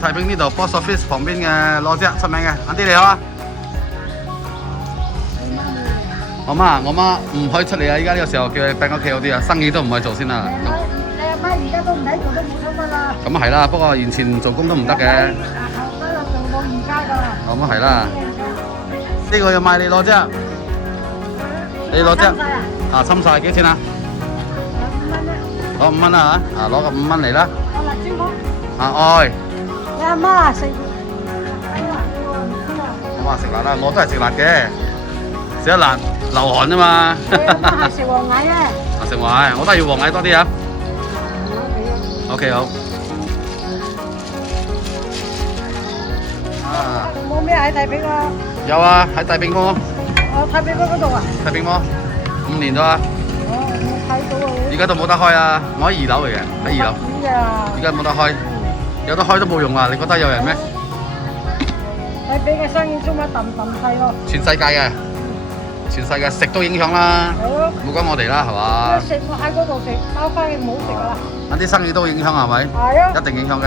太平呢度 Post Office 旁邊嘅攞只出名嘅，Auntie你好啊！我媽唔可以出嚟啊！依家呢個時候叫佢病屋企好啲啊，生意都唔可以做先啦。你阿媽而家都唔使做都冇收乜啦。咁啊係啦，不過以前做工都唔得嘅。後生做到而家㗎。咁啊係啦，呢個要賣你攞只，你攞只啊，侵晒幾錢啊？攞5蚊啦嚇，攞個5蚊嚟啦。有辣椒冇？愛。你阿媽食？我話食辣啦，我都係食辣嘅，食得辣流汗啫嘛。你阿媽係食黃蟻啊？食黃蟻，我都係要黃蟻多啲啊。OK 好。冇咩喺太平啊？有啊，喺大丙哥。太平嗰度啊？太丙哥5年咗啊。我睇到啊。而家都冇得開啊！我喺2樓嚟嘅，喺2樓。而家冇得開，有得開都冇用啊！你覺得有人咩？太平嘅生意做乜揼細咯？全世界嘅，全世界食都影響啦。係咯。冇講我哋啦，係嘛？食我喺嗰度食，包翻去唔好食㗎啦。啲生意都影響係咪？係啊。一定影響嘅。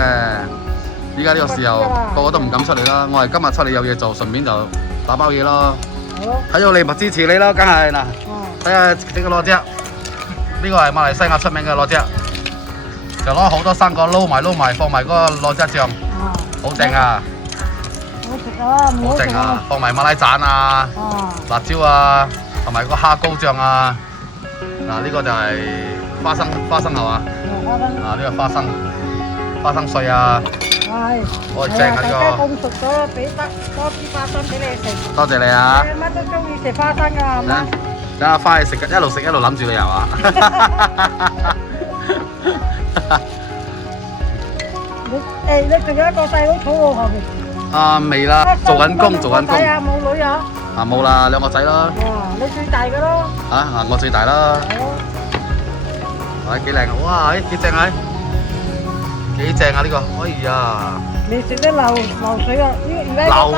依家呢個時候，個個都唔敢出嚟啦。我係今日出嚟有嘢做，順便就打包嘢咯。係咯。睇到你咪支持你咯，梗係嗱。睇下呢個攞只，呢個係馬來西亞出名嘅攞只，就攞好多生果撈埋，放埋嗰個攞只醬，好正啊！好食啊！好正啊！放埋馬拉盞啊，辣椒啊，同埋個蝦膏醬啊。嗱，呢個就係花生係嘛？啊，呢個花生碎啊。係。好正啊！呢個。大家咁熟咗，俾得多啲花生俾你食。多謝你啊！乜都中意食花生㗎，係嘛？等下翻去食，一路食一路諗住你係嘛？你仲有一個細佬坐我後邊。啊，未啦，做緊工。仔啊，冇女啊？啊，冇啦，2個仔咯。你最大嘅咯。我最大啦。係咯。幾靚啊！哇，幾正啊！幾正啊呢個！哎呀！你食得流水啊？流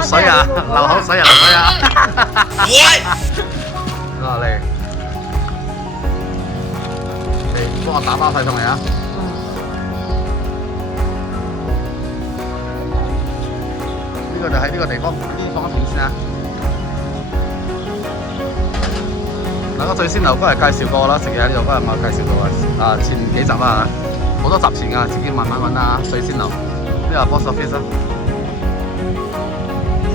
水啊！流口水啊！流水啊！嚟，幫我打包晒上嚟啊！呢個就喺呢個地方，呢放一邊先啊！嗱，我最先頭嗰日介紹過啦，食嘢喺呢度嗰日冇介紹到啊！前幾集啊，好多集前㗎，自己慢慢揾啊！最先頭呢個 Post Office 啊！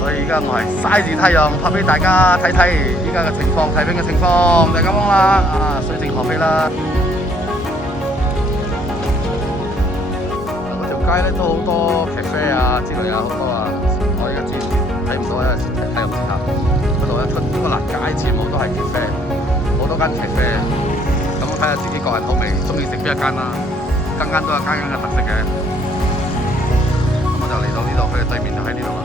所以而家我係曬住太陽拍俾大家睇睇依家嘅情況，太平嘅情況就咁樣啦，水靜河飛啦。嗰條街咧都好多咖啡啊之類啊，好多啊。我而家睇唔到啊，睇唔之下嗰度一個爛街，全部都係咖啡，好多間咖啡。咁我睇下自己個人口味，中意食邊一間啦。間間都有間間嘅特色嘅。咁我就嚟到呢度，佢嘅對面就喺呢度啦。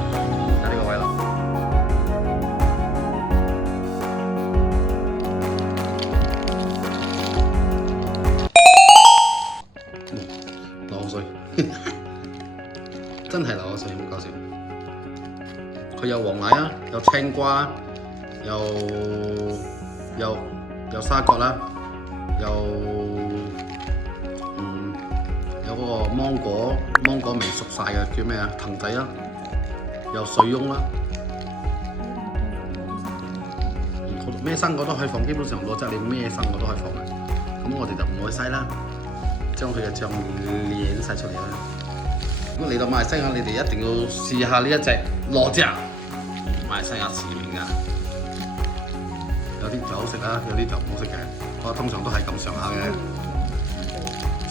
流口水，真係流口水，好搞笑。佢有黃梨啊，有青瓜，有沙葛啦，有嗰個芒果未熟晒嘅叫咩啊？藤仔啦，有水翁啦，咩生果都可以放，基本上攞質你咩生果都可以放嘅。咁我哋就唔會嘥啦。將佢嘅醬攣晒出嚟啦！如果嚟到馬來西亞，你哋一定要試下呢一隻攞只，馬來西亞馳名㗎。有啲就好食啦，有啲就唔好食嘅。不過通常都係咁上下嘅。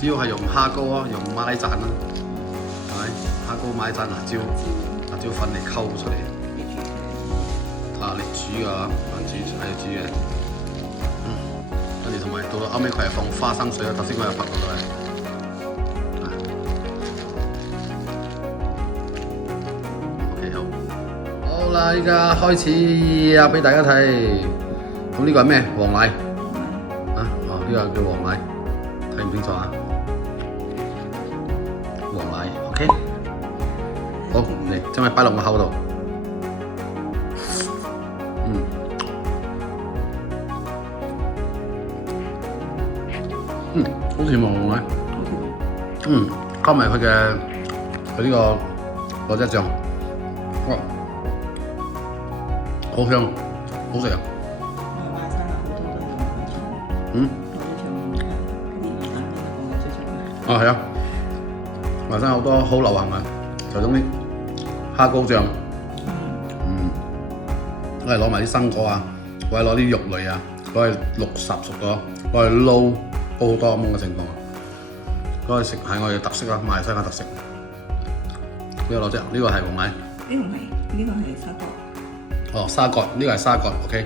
主要係用蝦膏啊，用馬拉盞啦，係咪？蝦膏、馬拉盞、辣椒粉嚟溝出嚟。嚟煮㗎，煮嘅。跟住同埋到後尾佢係放花生水啊！頭先我有拍過啦。OK 好啦，依家開始啊，俾大家睇。咁呢個係咩？黃梨啊？呢個叫黃梨，睇唔清楚啊？黃梨 OK。好，嚟將佢擺落我口度。好甜喎，係咪？加埋佢呢個攞隻醬，哇，好香，好食啊！買餐好多都係用嗰種，嗯，攞啲醬嗰啲魚蛋邊度放嘅最出名。啊係啊，華山好多好流行啊，就種啲蝦膏醬，都係攞埋啲生果啊，或者攞啲肉類啊，攞去淥烚熟咗，攞去撈煲好多咁嘅情況啊，攞去食係我哋嘅特色啊，馬來西亞特色。呢個攞隻，呢個係黃米。呢個係沙葛。哦，沙葛，呢個係沙葛 ，OK。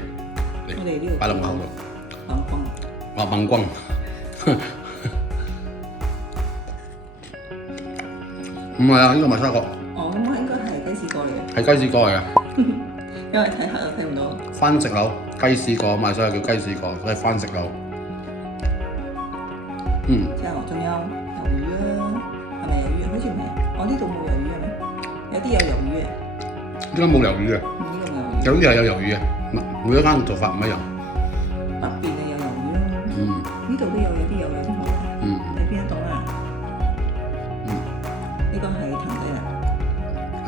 我哋呢度擺落口度。猛轟。哦，猛轟。唔係啊，呢個唔係沙葛。哦，咁應該係雞絲果嚟嘅。係雞絲果嚟嘅。因為睇黑又睇唔到。番石榴雞絲果，馬來西亞叫雞絲果，所以番石榴。之後仲有魷魚啊，係咪魷魚啊？好似唔係，我呢度冇魷魚嘅咩？有啲有魷魚嘅。應該冇魷魚嘅，呢個冇魷魚。有啲係有魷魚嘅，每一間做法唔一樣。北邊嘅有魷魚咯。呢度都有啲有，有啲冇。睇邊一度啊？呢個係藤仔啦。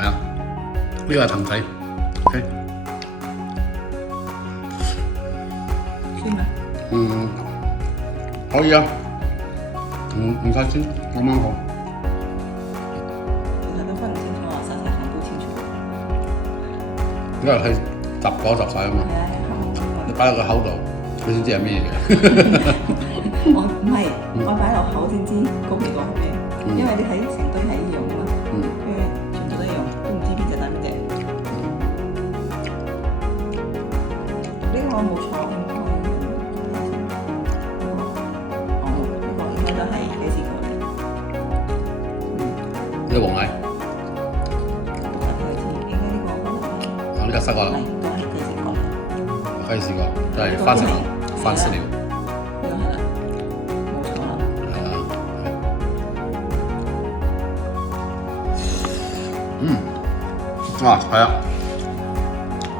係啊，呢個係藤仔。OK。酸嗎？可以啊。唔太酸，啱啱好。其實都分唔清楚啊，生晒鹹都清楚。因為佢雜果雜晒啊嘛。係啊，係你擺落個口度，佢先知係咩嘢。我唔係，我擺落口先知嗰幾個係咩，因為你睇成堆係一樣㗎嘛，跟住全部都一樣，都唔知邊隻打邊隻。呢個我冇錯應該。應該都係幾時過嚟？呢個黃米，大概知，應該呢個可能係。呢個沙葛啦，都係幾時過嚟？雞絲果，都係番石榴，番石榴。呢個係啦，冇錯啦。係啊。係啊。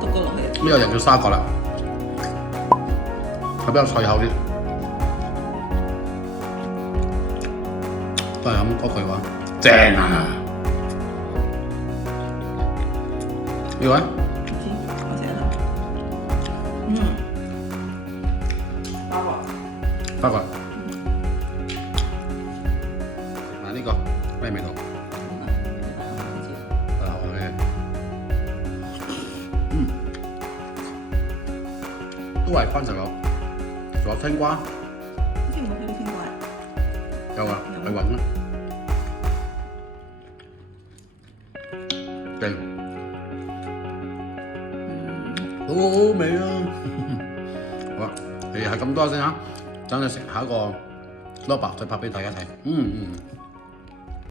篤咗落去。呢個就叫沙葛啦，係比較脆口啲。都係咁嗰句話，正啊！呢個咧？唔知，我食一口。包啊！沙葛。食埋呢個咩味道？都係番石榴，仲有青瓜。好似冇睇到青瓜。有啊，係雲啦。勁，好好味啊！好啦，係咁多先嚇，等你食下一個蘿蔔再拍俾大家睇。